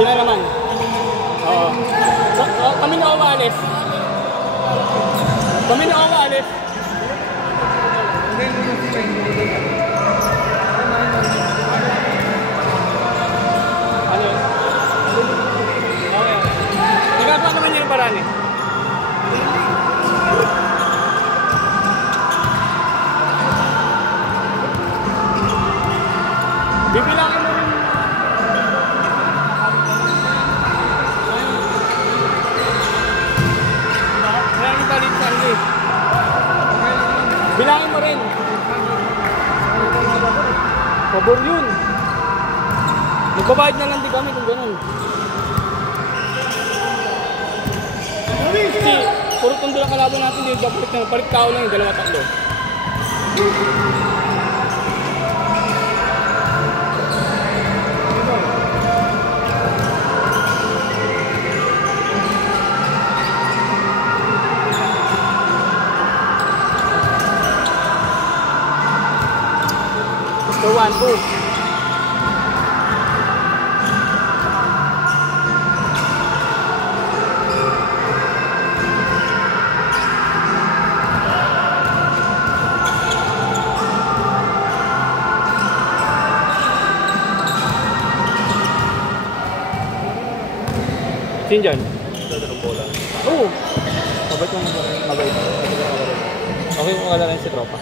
Sila naman. Oo. Kami na umalis. Kami na umalis. Ano? Okay. Nagagawa naman yun paraan eh. Bibilangin mo rin. Bilangin pa rin saan eh. Bilangin mo rin. Pabor yun. Magbabayad na lang din kami kung ganun. Kasi puro tundo lang kalaban natin dito. Palit tao lang yung 2-3. So 1, 2. Sino dyan? Dadalong bola. Oo! Mabait yung mabait. Okay kung wala rin si tropa.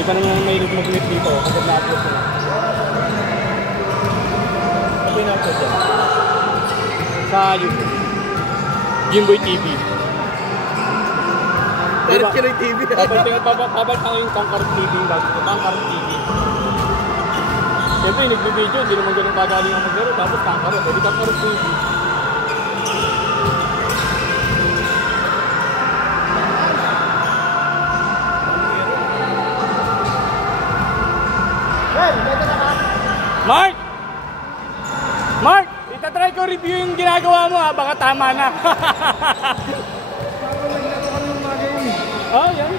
Hindi pa naman mahilig mag-meet dito kapag na-upload ko na. Ano yung na-upload dyan? Sa YouTube. Jimboy TV. Direct ka ng TV. Babalik ako yung Tangkar TV. Tangkar TV. Siyempre, nag-video. Hindi naman ganun kagaling ang maglaro. Tapos Tangkar. Pwede Tangkar TV. Mark! Mark! Itatry ko review yung ginagawa mo ha, baka tama na. Oh, yan.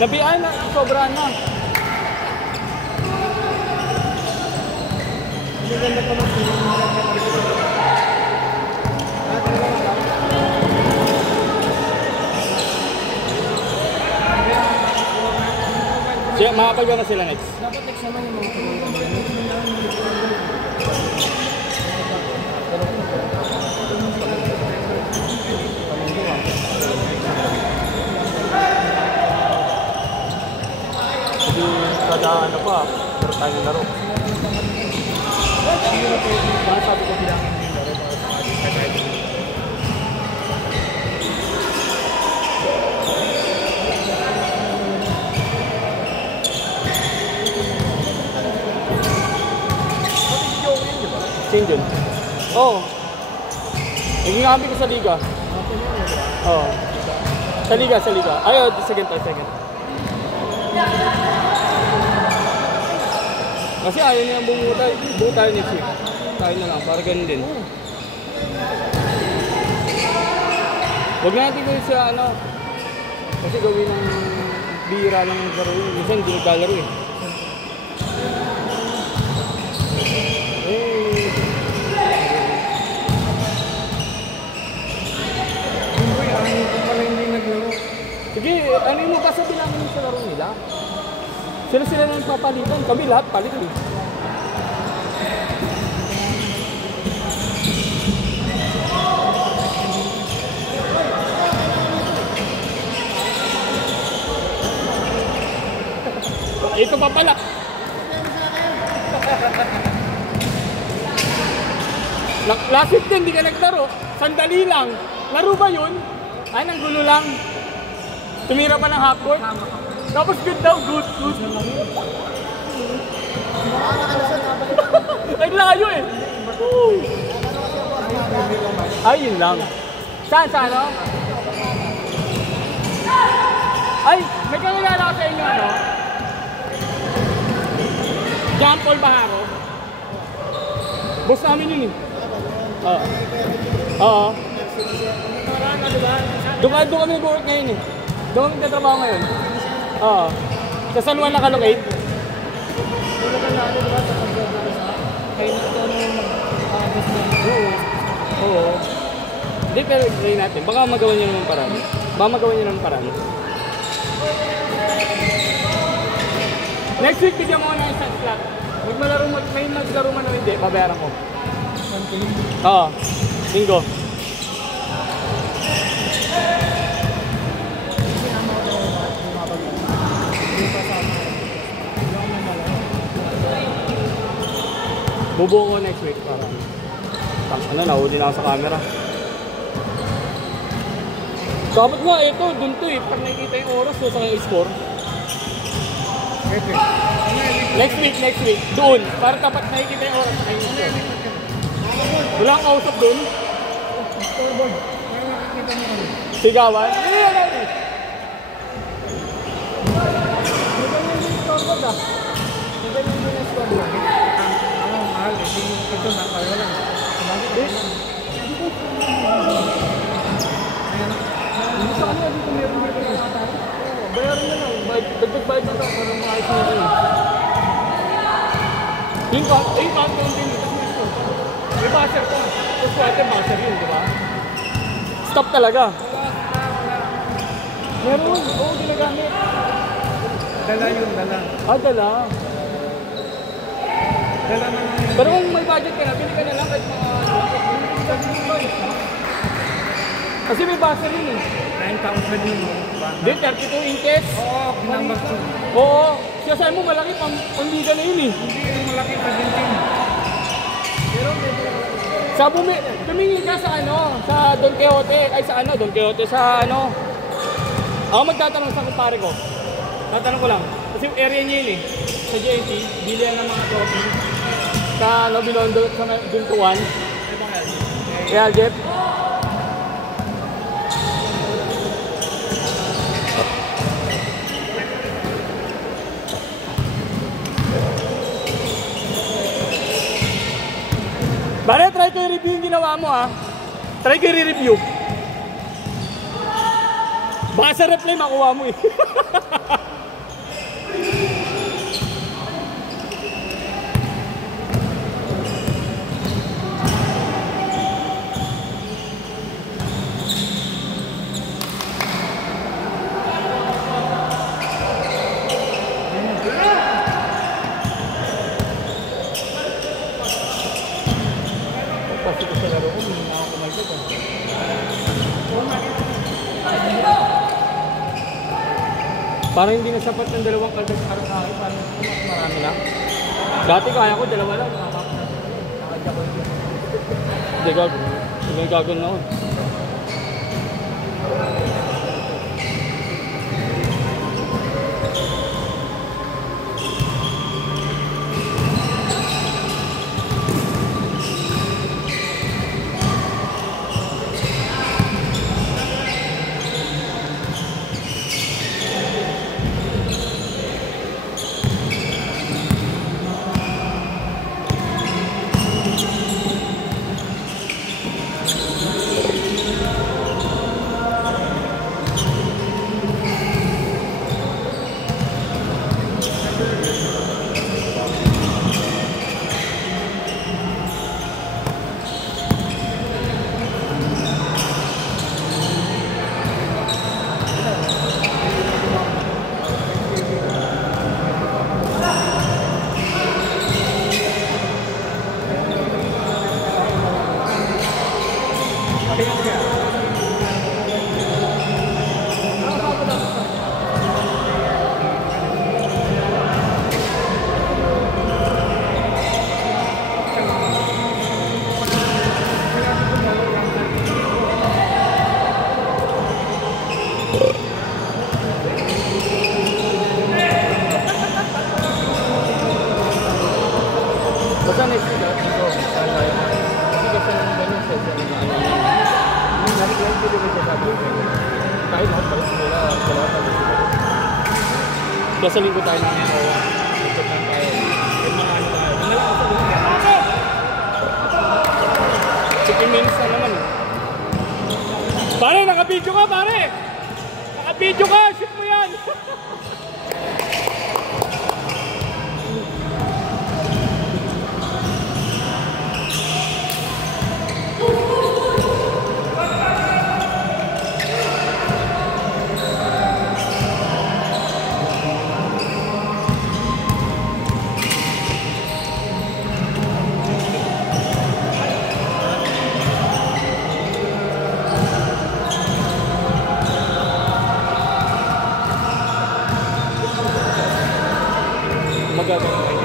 Nabihan na, sobra na. Siya, makapagwa na sila next. Dapat next naman yung mga Hindi kada ano pa, pero tayo laro. Parang sabi ko bilangin yung laro para sa ating kagaya. Same din. Oo. Naging kami ko sa liga. Oo. Sa liga. Ayaw, second. Kasi ayaw niya buo tayo next week. Tayo na lang, para ganun din. Huwag natin ko sa ano. Kasi gawin ng bira lang ng laro yun. Minsan hindi naglalaro eh. Sige, ano yung magkasabi namin sa laro nila? Sila nang papalitan, kami lahat palit eh. Ito pa pala. Last week din, hindi ka naglaro. Sandali lang. Laro ba yun? Ay, nang gulo lang. Tumira pa ng half court. Tapos good daw, good. Ay, layo eh. Ay, yun lang. Saan, ano? Ay, may kakilala ko sa inyo, ano? John Paul Baharo. Boss namin yun eh. Oo. Oo. Doon kami nag-work ngayon eh. Doon kami nagtatrabaho ngayon. Oo. Sa San Juan nakalocate. Oo. Hindi, pero try natin. Baka magawa niyo naman parang. Baka magawa niyo naman parang. Next week, bigyan mo na isang slot. May maglaro man o hindi, babayaran ko. Oo. Bingo. Bubuo ko next week parang. Ano, nahuli na ako sa camera. Dapat nga, ito, dun to eh. Pag nakikita yung oras, so sa score. Next week. Doon. Para dapat nakikita yung oras, sa score. Wala kang kausap doon? Scoreboard. Sigawan? Hindi yan natin. Mahal, ito na, kaya lang. Hindi sa kanya, dito meron tayo. Bayaran na lang. Dagdag bayad na tayo para maayos na rin. Yung countdown din. May buzzer ko. Tapos natin buzzer yun, di ba? Stop talaga. Meron. Oo, ginagamit. Dala yun, dala. Dala. Dala na lang. Pero kung may budget ka na, pili ka na lang kahit mga... Kasi may buzzer yun eh. 9,000 yun. Hindi, 32 inches. Oo, pinambag ko. Oo. Siya sa'yo mo malaki, pambiga na yun eh. Hindi yung malaki pa din. Sa tumingin ka sa ano, sa Don Quixote, ay sa ano, Don Quixote, sa ano. Ako magtatanong sa kumpare ko. Tatanong ko lang. Kasi yung area niya yun eh. Sa JNT, bilihan ng mga trophy. Sa ano, Bilondo, sa Duntuan. Kaya, Jeff. Pare, try ko i-review yung ginawa mo ha. Try ko i-review. Baka sa reply makuha mo eh. Kasi ko sa laro ko, hindi na ako kumalagay. Parang hindi na sapat ng dalawang kaldag para sa akin. Parang marami lang. Dati kaya ko, dalawa lang. Hindi gagawin na ako. Basta next week dito, saan tayo na? Kasi kasi naman ganun sa ano na ano yun. Yung nakikita ko dito sa akin, kahit lahat balik nila, dalawa tayo dito. Kaya sa linggo tayo namin ako. Ikot lang tayo. At mga ano tayo. Ano lang ako sa 15 minutes na naman. Pare, naka-video ka pare! Naka-video ka! Shoot mo yan! Magagawin kayo.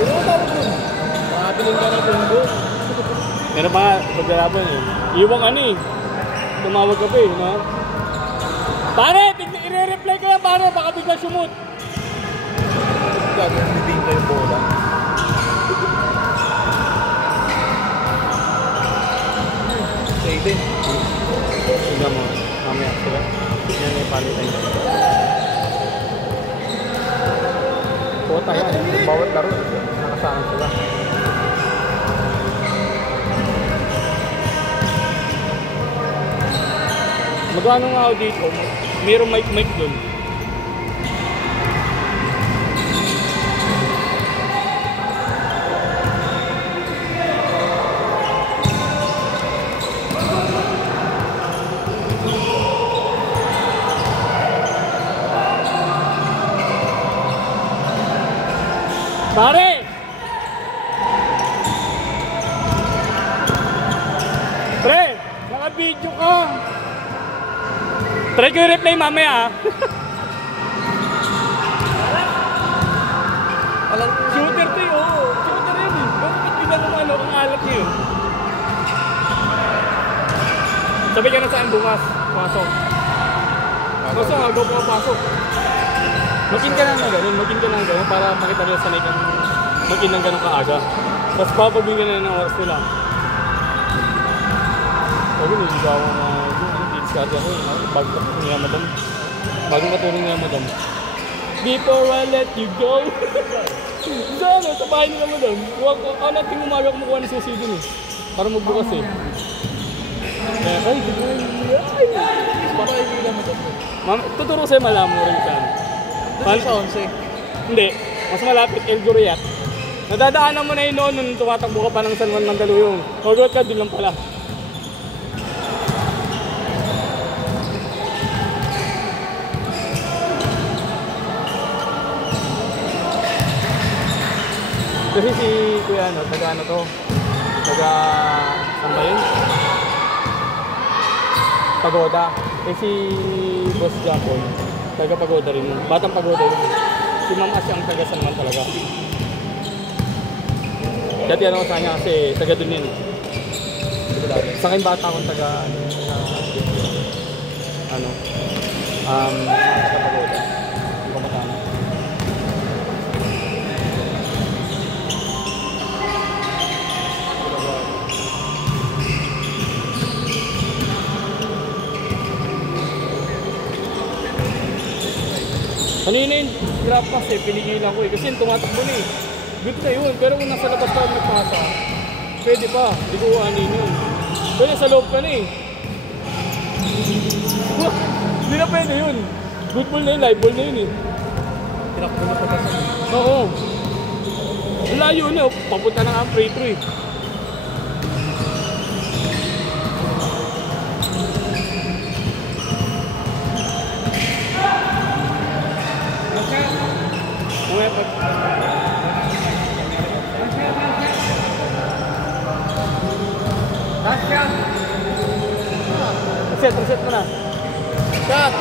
Pero tawag dun. Makabiling ka ng bunggo. Meron pa, paglalaban eh. Iwang ano eh. Tumawag ka pa eh, no? Pare, i-re-reply ko yan pare, baka bigla sumut. Gagawin hindi kayo bola. Say din. Tignan mo, mamaya sila. Yan yung palitan niya. Kota yan. Bawat laro. Nakasama sila. Magkano nga ako dito? Mayroong mic dun. Pare! Pre! Naka-video ka! Try ko yung reply mamaya ah. Shooter to yun, oo. Shooter yun eh. Bakit biglang ano kung alat niyo yun? Sabi ka na saan bukas? Pasok. Pasok nga, go pa pasok. Mag-in ka na ng ganun para makita nila sanay kang mag-in ng ganun kaaga. Tapos papabigyan na ng oras nila. Sabi nyo, hindi ako na discard ako eh. Bagong niya madam. Bagong katulong niya madam. Before I let you go. Sana, sa bahay nila madam. Huwag ko, nating umaga kumukuha ng susi dun eh. Para magbukas eh. Kaya ay, di ba yun? Baka hindi lang madam. Tuturo sa'yo malaman mo rin saan. Doon sa 11. Hindi. Mas malapit El Guriat. Nadadaanan mo na yun noon nung tumatakbo ka pa ng San Juan Mandaluyong. Huwag ka, doon lang pala. Kasi si Kuya ano, taga ano to? Taga saan ba yun? Pagoda. Eh si Boss Japon, taga Pagoda rin. Batang Pagoda yun. Si Ma'am Asya ang taga San Juan talaga. Dati ano ko sa kanya kasi taga dun yun. Sa akin bata akong taga ano, taga Pagoda. Yung Kamatana. Kanina yung grab pass eh, pinigilan ko eh. Kasi yung tumatakbo na eh. Good na yun. Pero kung nasa labas ka nagpasa, pwede pa. Di ko anin yun. Pero sa loob ka na eh. Hindi na pwede yun. Good ball na yun, live ball na yun eh. Tinakbo na pagkasan. Oo. Layo na oh. Papunta na nga ang free throw eh. Reset mo na. Shot!